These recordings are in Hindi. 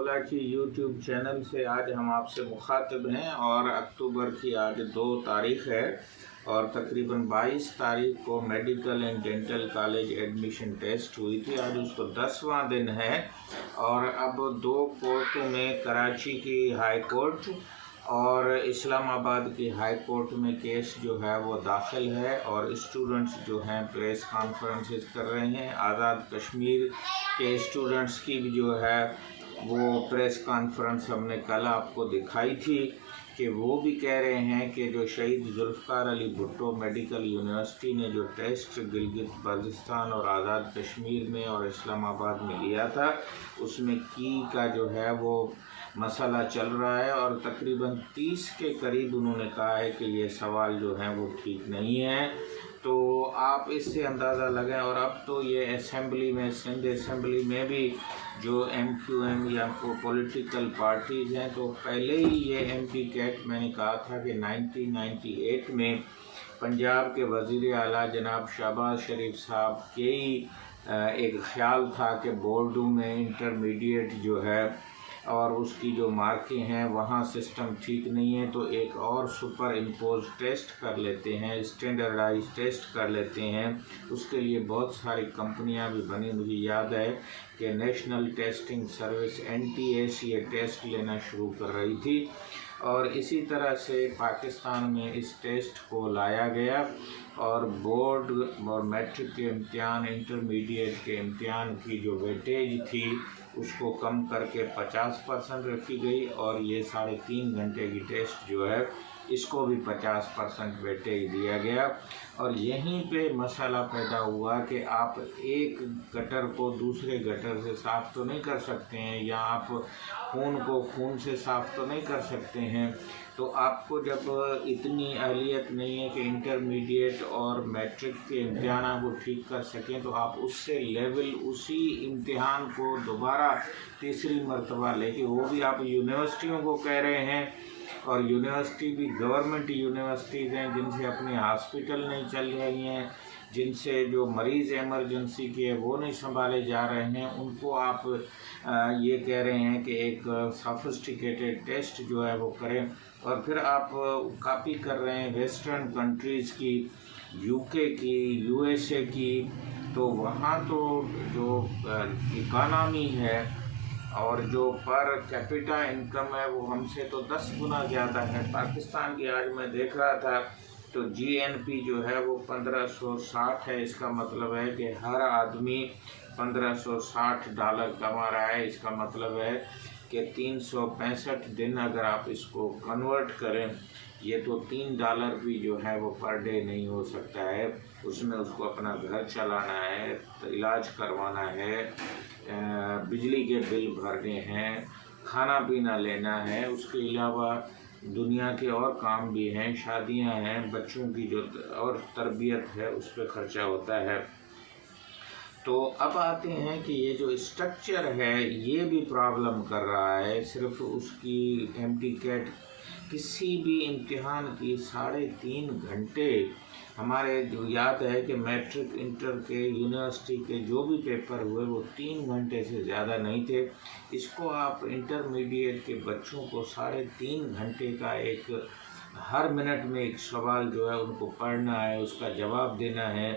बोला कि यूट्यूब चैनल से आज हम आपसे मुखातिब हैं और अक्टूबर की आज 2 तारीख़ है और तकरीबन 22 तारीख को medical and dental college admission test हुई थी। आज उसको 10वां दिन है और अब 2 कोर्टों में, कराची की हाई कोर्ट और इस्लामाबाद की हाई कोर्ट में केस जो है वो दाखिल है और स्टूडेंट्स जो हैं प्रेस कॉन्फ्रेंसेस कर रहे हैं। आज़ाद कश्मीर के स्टूडेंट्स की भी जो है वो प्रेस कॉन्फ्रेंस हमने कल आपको दिखाई थी कि वो भी कह रहे हैं कि जो शहीद जुल्फ़िकार अली भुट्टो मेडिकल यूनिवर्सिटी ने जो टेस्ट गिलगित बल्तिस्तान और आज़ाद कश्मीर में और इस्लामाबाद में लिया था, उसमें की का जो है वो मसला चल रहा है और तकरीबन 30 के करीब उन्होंने कहा है कि ये सवाल जो है वो ठीक नहीं है। तो आप इससे अंदाज़ा लगाएं। और अब तो ये असेंबली में, सिंध असेंबली में भी जो MQM या पॉलिटिकल पार्टीज़ हैं, तो पहले ही ये MP कैट मैंने कहा था कि 1998 में पंजाब के वज़ीर आला जनाब शहबाज शरीफ साहब के ही एक ख़्याल था कि बोर्डों में इंटरमीडिएट जो है और उसकी जो मार्कें हैं वहाँ सिस्टम ठीक नहीं है, तो एक और सुपर इम्पोज टेस्ट कर लेते हैं, स्टैंडर्डाइज टेस्ट कर लेते हैं। उसके लिए बहुत सारी कंपनियां भी बनी। मुझे याद है कि नेशनल टेस्टिंग सर्विस NTS ये टेस्ट लेना शुरू कर रही थी और इसी तरह से पाकिस्तान में इस टेस्ट को लाया गया और बोर्ड और मैट्रिक के इम्तिहान, इंटरमीडिएट के इम्तिहान की जो वेटेज थी उसको कम करके 50% रखी गई और ये 3.5 घंटे की टेस्ट जो है इसको भी 50% वेटेज दिया गया। और यहीं पे मसला पैदा हुआ कि आप एक गटर को दूसरे गटर से साफ़ तो नहीं कर सकते हैं या आप खून को खून से साफ़ तो नहीं कर सकते हैं। तो आपको जब इतनी अहलियत नहीं है कि इंटरमीडिएट और मैट्रिक के इम्तिहान को ठीक कर सकें, तो आप उससे लेवल उसी इम्तिहान को दोबारा तीसरी मरतबा लेके, वो भी आप यूनिवर्सिटियों को कह रहे हैं और यूनिवर्सिटी भी गवर्नमेंट यूनिवर्सिटीज़ हैं जिनसे अपनी हॉस्पिटल नहीं चल रही हैं, जिनसे जो मरीज़ एमरजेंसी के है वो नहीं संभाले जा रहे हैं, उनको आप ये कह रहे हैं कि एक सोफिस्टिकेटेड टेस्ट जो है वो करें। और फिर आप कॉपी कर रहे हैं वेस्टर्न कंट्रीज़ की, UK की, USA की। तो वहाँ तो जो इकानमी है और जो पर कैपिटा इनकम है वो हमसे तो 10 गुना ज़्यादा है। पाकिस्तान की आज मैं देख रहा था तो GNP जो है वो 1560 है। इसका मतलब है कि हर आदमी $1560 कमा रहा है। इसका मतलब है कि 365 दिन अगर आप इसको कन्वर्ट करें, ये तो $3 भी जो है वो पर डे नहीं हो सकता है। उसमें उसको अपना घर चलाना है, इलाज करवाना है, बिजली के बिल भरने हैं, खाना पीना लेना है, उसके अलावा दुनिया के और काम भी हैं, शादियां हैं, बच्चों की जो और तरबियत है उस पर ख़र्चा होता है। तो अब आते हैं कि ये जो स्ट्रक्चर है ये भी प्रॉब्लम कर रहा है। सिर्फ उसकी MP कैट किसी भी इम्तिहान की 3.5 घंटे, हमारे जो याद है कि मैट्रिक इंटर के यूनिवर्सिटी के जो भी पेपर हुए वो 3 घंटे से ज़्यादा नहीं थे। इसको आप इंटरमीडिएट के बच्चों को 3.5 घंटे का एक, हर मिनट में एक सवाल जो है उनको पढ़ना है, उसका जवाब देना है।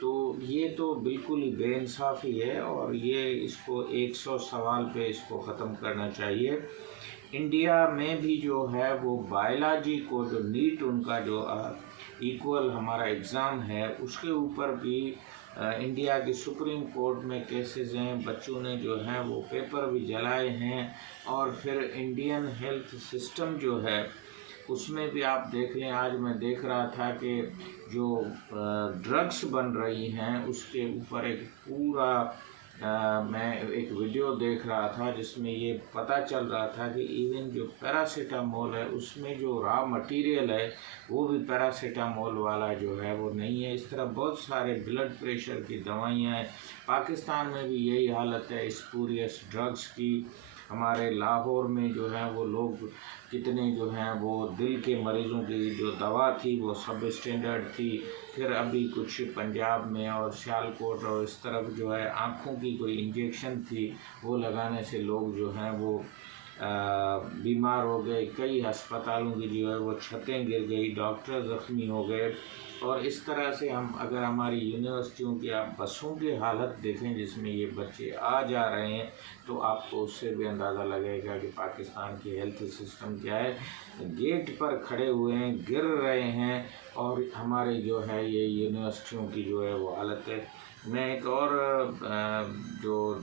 तो ये तो बिल्कुल ही बेइंसाफ़ी है और ये इसको 100 सवाल पे इसको ख़त्म करना चाहिए। इंडिया में भी जो है वो बायोलॉजी को, जो नीट उनका जो इक्वल हमारा एग्ज़ाम है, उसके ऊपर भी इंडिया की सुप्रीम कोर्ट में केसेस हैं। बच्चों ने जो है वो पेपर भी जलाए हैं और फिर इंडियन हेल्थ सिस्टम जो है उसमें भी आप देख लें। आज मैं देख रहा था कि जो ड्रग्स बन रही हैं उसके ऊपर एक पूरा मैं एक वीडियो देख रहा था जिसमें ये पता चल रहा था कि इवन जो पैरासीटामोल है उसमें जो रॉ मटेरियल है वो भी पैरासीटामोल वाला जो है वो नहीं है। इस तरह बहुत सारे ब्लड प्रेशर की दवाइयाँ हैं। पाकिस्तान में भी यही हालत है स्पूरियस ड्रग्स की। हमारे लाहौर में जो है वो लोग कितने जो हैं वो दिल के मरीज़ों की जो दवा थी वो सब स्टैंडर्ड थी। फिर अभी कुछ पंजाब में और सियालकोट और इस तरफ जो है आँखों की कोई इंजेक्शन थी, वो लगाने से लोग जो हैं वो बीमार हो गए। कई अस्पतालों की जो है वो छतें गिर गई, डॉक्टर ज़ख्मी हो गए। और इस तरह से हम अगर हमारी यूनिवर्सिटियों की आप बसों की हालत देखें जिसमें ये बच्चे आ जा रहे हैं, तो आपको उससे भी अंदाज़ा लगेगा कि पाकिस्तान की हेल्थ सिस्टम क्या है। गेट पर खड़े हुए हैं, गिर रहे हैं, और हमारे जो है ये यूनिवर्सिटियों की जो है वो हालत है। मैं एक और जो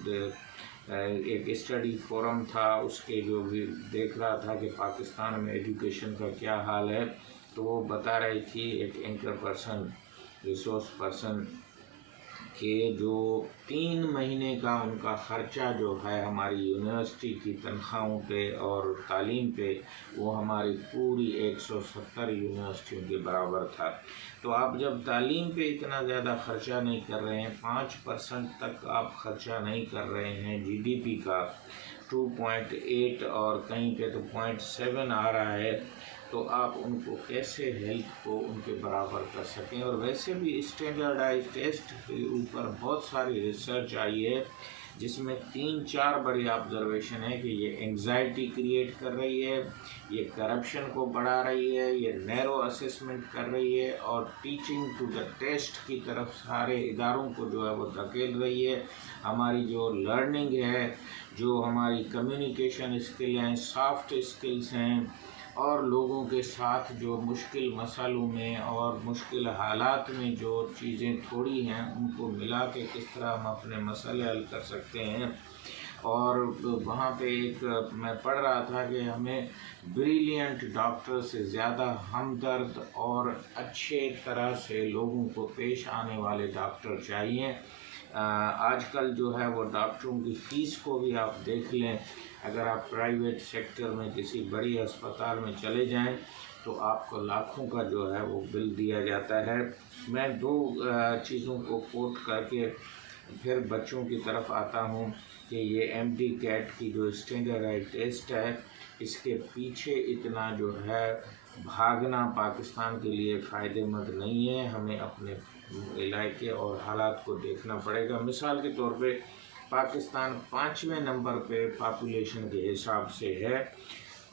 एक स्टडी फोरम था उसके जो भी देख रहा था कि पाकिस्तान में एजुकेशन का क्या हाल है, तो वो बता रही थी एक एंकर पर्सन, रिसोर्स पर्सन, कि जो 3 महीने का उनका ख़र्चा जो है हमारी यूनिवर्सिटी की तनख्वाहों पे और तालीम पे, वो हमारी पूरी 170 यूनिवर्सिटियों के बराबर था। तो आप जब तालीम पे इतना ज़्यादा ख़र्चा नहीं कर रहे हैं, 5% तक आप ख़र्चा नहीं कर रहे हैं जीडीपी का, 2.8 और कहीं पे तो 0.7 आ रहा है, तो आप उनको कैसे हेल्थ को उनके बराबर कर सकें। और वैसे भी स्टैंडर्डाइज टेस्ट के ऊपर बहुत सारी रिसर्च आई है जिसमें 3-4 बड़ी ऑब्जर्वेशन है कि ये एंग्जाइटी क्रिएट कर रही है, ये करप्शन को बढ़ा रही है, ये नैरो असेसमेंट कर रही है, और टीचिंग टू द टेस्ट की तरफ सारे इदारों को जो है वो धकेल रही है। हमारी जो लर्निंग है, जो हमारी कम्युनिकेशन स्किल हैं, सॉफ्ट स्किल्स हैं, और लोगों के साथ जो मुश्किल मसालों में और मुश्किल हालात में जो चीज़ें थोड़ी हैं उनको मिला के किस तरह हम अपने मसले हल कर सकते हैं। और वहाँ पे एक मैं पढ़ रहा था कि हमें ब्रिलियंट डॉक्टर से ज़्यादा हमदर्द और अच्छे तरह से लोगों को पेश आने वाले डॉक्टर चाहिए। आजकल जो है वो डॉक्टरों की फ़ीस को भी आप देख लें, अगर आप प्राइवेट सेक्टर में किसी बड़ी अस्पताल में चले जाएं तो आपको लाखों का जो है वो बिल दिया जाता है। मैं 2 चीज़ों को कोट करके फिर बच्चों की तरफ आता हूँ कि ये MD कैट की जो स्टैंडर्डाइज टेस्ट है, इसके पीछे इतना जो है भागना पाकिस्तान के लिए फ़ायदेमंद नहीं है। हमें अपने इलाके और हालात को देखना पड़ेगा। मिसाल के तौर पे पाकिस्तान 5वें नंबर पे पॉपुलेशन के हिसाब से है,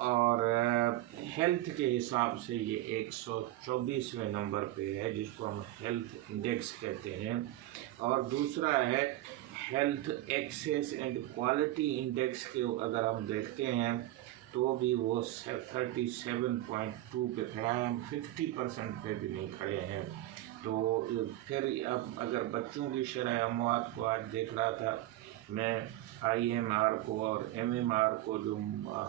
और हेल्थ के हिसाब से ये 124वें नंबर पे है, जिसको हम हेल्थ इंडेक्स कहते हैं। और दूसरा है health access and quality index के अगर हम देखते हैं तो भी वो 37.2 पे खड़ा है, हम 50% पे भी नहीं खड़े हैं। तो फिर अब अगर बच्चों की शरह अमवात को आज देख रहा था मैं, IMR को और MMR को, जो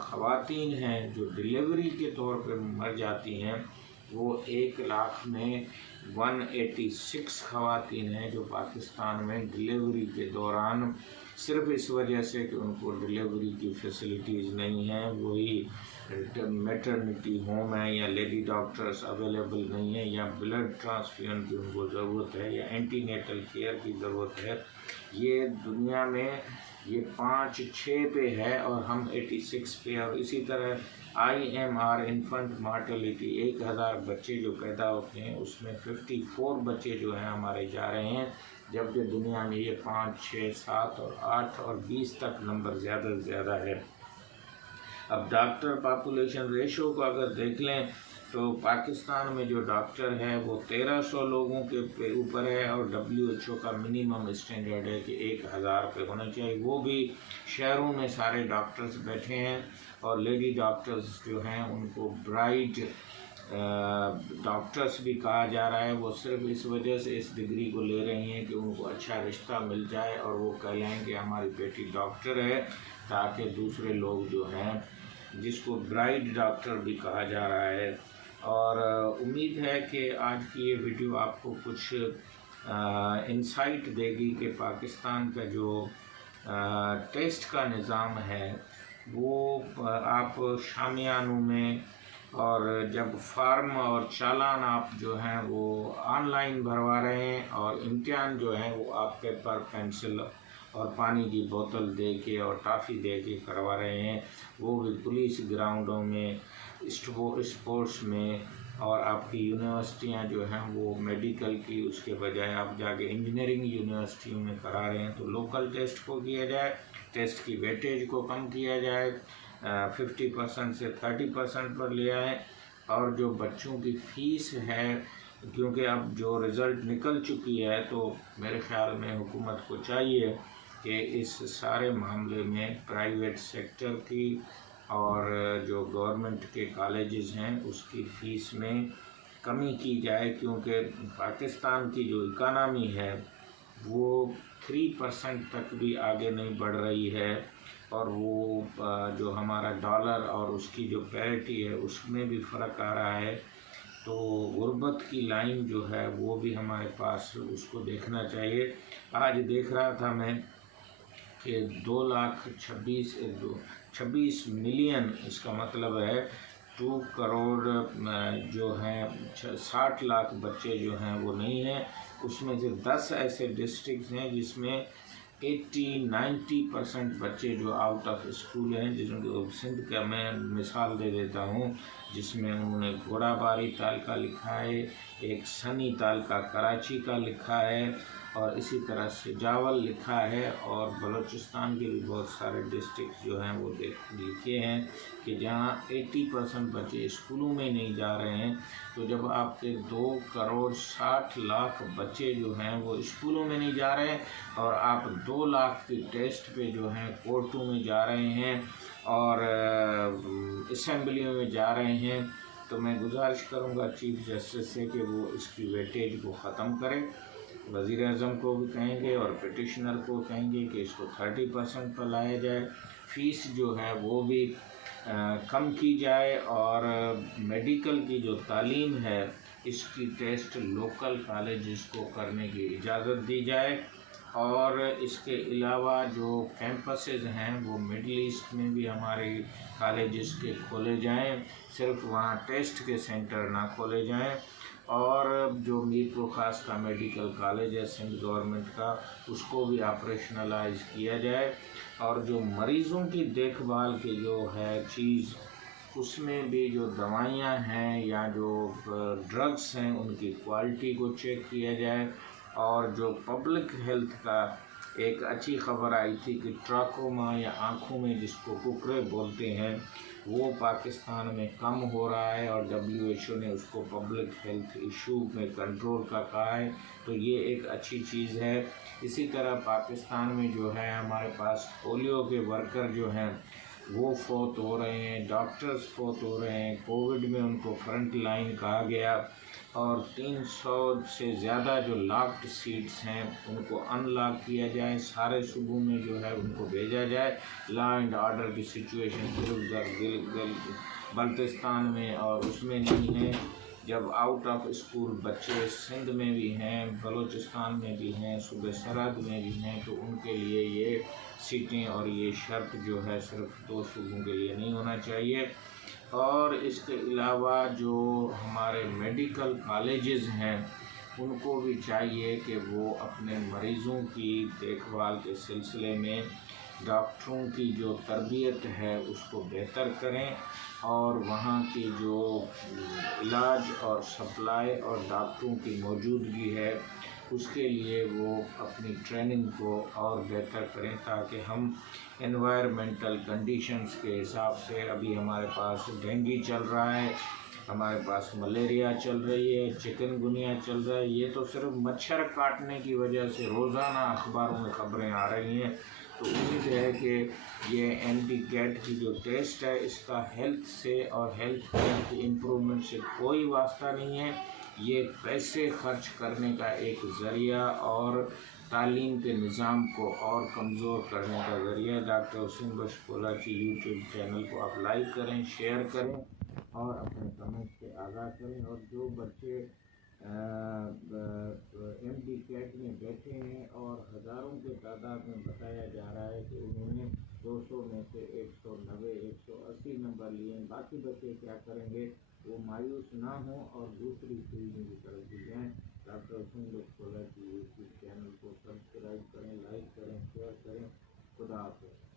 ख़वातीन हैं जो डिलीवरी के तौर पे मर जाती हैं, वो 1 लाख में 186 ख़वातीन हैं जो पाकिस्तान में डिलीवरी के दौरान सिर्फ इस वजह से कि उनको डिलीवरी की फैसिलिटीज़ नहीं हैं, वही मैटरनिटी होम है या लेडी डॉक्टर्स अवेलेबल नहीं है, या ब्लड ट्रांसफ्यूजन की उनको ज़रूरत है, या एंटीनेटल केयर की ज़रूरत है। ये दुनिया में ये 5-6 पे है और हम 86 पे। और इसी तरह IMR इन्फेंट मार्टलिटी, 1000 बच्चे जो पैदा होते हैं उसमें 54 बच्चे जो हैं हमारे जा रहे हैं, जबकि दुनिया में ये 5, 6, 7 और 8 और 20 तक नंबर ज़्यादा से ज़्यादा है। अब डॉक्टर पॉपुलेशन रेशो को अगर देख लें तो पाकिस्तान में जो डॉक्टर है वो 1300 लोगों के ऊपर है, और WHO का मिनिमम स्टैंडर्ड है कि 1000 पे होना चाहिए। वो भी शहरों में सारे डॉक्टर्स बैठे हैं, और लेडी डॉक्टर्स जो हैं उनको ब्राइट डॉक्टर्स भी कहा जा रहा है। वो सिर्फ इस वजह से इस डिग्री को ले रही हैं कि उनको अच्छा रिश्ता मिल जाए और वो कहलाएँ कि हमारी बेटी डॉक्टर है, ताकि दूसरे लोग जो हैं, जिसको ब्राइट डॉक्टर भी कहा जा रहा है। और उम्मीद है कि आज की ये वीडियो आपको कुछ इंसाइट देगी कि पाकिस्तान का जो टेस्ट का निज़ाम है वो आप शामियानों में, और जब फार्म और चालान आप जो हैं वो ऑनलाइन भरवा रहे हैं, और इम्तिहान जो है वो आप पेपर पेंसिल और पानी की बोतल दे के और टॉफ़ी दे के करवा रहे हैं, वो भी पुलिस ग्राउंडों में, स्पोर्ट्स में। और आपकी यूनिवर्सिटियां जो हैं वो मेडिकल की उसके बजाय आप जाके इंजीनियरिंग यूनिवर्सिटियों में करा रहे हैं, तो लोकल टेस्ट को किया जाए, टेस्ट की वेटेज को कम किया जाए, 50% से 30% पर ले आए। और जो बच्चों की फ़ीस है, क्योंकि अब जो रिज़ल्ट निकल चुकी है, तो मेरे ख़्याल में हुकूमत को चाहिए कि इस सारे मामले में प्राइवेट सेक्टर की और जो गवर्नमेंट के कॉलेजेस हैं उसकी फ़ीस में कमी की जाए, क्योंकि पाकिस्तान की जो इकानमी है वो 3% तक भी आगे नहीं बढ़ रही है, और वो जो हमारा डॉलर और उसकी जो पैरिटी है उसमें भी फ़र्क आ रहा है। तो गुर्बत की लाइन जो है वो भी हमारे पास, उसको देखना चाहिए। आज देख रहा था मैं कि 2,26 मिलियन, इसका मतलब है 2 करोड़ जो हैं 60 लाख बच्चे जो हैं वो नहीं हैं। उसमें से 10 ऐसे डिस्ट्रिक्ट हैं जिसमें 80-90% बच्चे जो आउट ऑफ स्कूल हैं, जिसमें सिंध का मैं मिसाल दे देता हूँ, जिसमें उन्होंने घोड़ाबारी तालका लिखा है, एक सनी तालका कराची का लिखा है, और इसी तरह से जावल लिखा है, और बलूचिस्तान के भी बहुत सारे डिस्ट्रिक्ट जो हैं वो लिखे हैं कि जहाँ 80% बच्चे स्कूलों में नहीं जा रहे हैं। तो जब आपके 2 करोड़ 60 लाख बच्चे जो हैं वो स्कूलों में नहीं जा रहे हैं, और आप 2 लाख की टेस्ट पे जो हैं कोर्टों में जा रहे हैं और असेंबलियों में जा रहे हैं, तो मैं गुजारिश करूँगा चीफ जस्टिस से कि वो इसकी वेटेज को ख़त्म करें। वज़ीर आज़म को भी कहेंगे और पिटिशनर को कहेंगे कि इसको 30% पर लाया जाए, फ़ीस जो है वो भी कम की जाए, और मेडिकल की जो तालीम है इसकी टेस्ट लोकल कॉलेजेस को करने की इजाज़त दी जाए। और इसके अलावा जो कैंपसेस हैं वो मिडल ईस्ट में भी हमारे कॉलेजेस के खोले जाएं, सिर्फ वहाँ टेस्ट के सेंटर ना खोले जाएं। और जो मीरपुर ख़ास का मेडिकल कॉलेज है सिंध गवर्नमेंट का, उसको भी ऑपरेशनलाइज किया जाए। और जो मरीज़ों की देखभाल की जो है चीज़, उसमें भी जो दवाइयाँ हैं या जो ड्रग्स हैं उनकी क्वालिटी को चेक किया जाए। और जो पब्लिक हेल्थ का एक अच्छी खबर आई थी कि ट्राकोमा या आँखों में जिसको कुकरे बोलते हैं, वो पाकिस्तान में कम हो रहा है, और WHO ने उसको पब्लिक हेल्थ इशू में कंट्रोल का कहा है, तो ये एक अच्छी चीज़ है। इसी तरह पाकिस्तान में जो है हमारे पास पोलियो के वर्कर जो हैं वो फौत हो रहे हैं, डॉक्टर्स फौत हो रहे हैं, कोविड में उनको फ्रंट लाइन कहा गया, और 300 से ज़्यादा जो लॉक्ड सीट्स हैं उनको अनलॉक किया जाए, सारे सूबों में जो है उनको भेजा जाए। लॉ एंड ऑर्डर की सिचुएशन सिर्फ बल्तिस्तान में और उसमें नहीं है, जब आउट ऑफ स्कूल बच्चे सिंध में भी हैं, बलूचिस्तान में भी हैं, सूबे सरहद में भी हैं, तो उनके लिए ये सीटें और ये शर्त जो है सिर्फ 2 सूबों के लिए नहीं होना चाहिए। और इसके अलावा जो हमारे मेडिकल कॉलेजेस हैं उनको भी चाहिए कि वो अपने मरीज़ों की देखभाल के सिलसिले में डॉक्टरों की जो तरबियत है उसको बेहतर करें, और वहाँ की जो इलाज और सप्लाई और डॉक्टरों की मौजूदगी है उसके लिए वो अपनी ट्रेनिंग को और बेहतर करें, ताकि हम एनवायरमेंटल कंडीशंस के हिसाब से, अभी हमारे पास डेंगू चल रहा है, हमारे पास मलेरिया चल रही है, चिकनगुनिया चल रहा है, ये तो सिर्फ मच्छर काटने की वजह से रोज़ाना अखबारों में खबरें आ रही हैं। तो उम्मीद है कि ये एंटी-कैट की जो टेस्ट है इसका हेल्थ से और हेल्थ केयर की इम्प्रूवमेंट से कोई वास्ता नहीं है, ये पैसे खर्च करने का एक ज़रिया और तालीम के निज़ाम को और कमज़ोर करने का ज़रिया। डॉक्टर हुसैन बख्श पोलाची यूट्यूब चैनल को आप लाइक करें, शेयर करें और अपने कमेंट से आगाह करें। और जो बच्चे एंटी-कैट में बैठे हैं और हज़ारों के तादाद में बताया जा रहा है कि उन्होंने 200 में से 190, 180 नंबर लिए हैं, बाकी बच्चे क्या करेंगे, वो मायूस ना हों और दूसरी फील्ड की तरफ भी जाएँ। डॉक्टर हुसैन खोला की यूट्यूब चैनल को सब्सक्राइब करें, लाइक करें, शेयर करें। खुदा हाफिज़।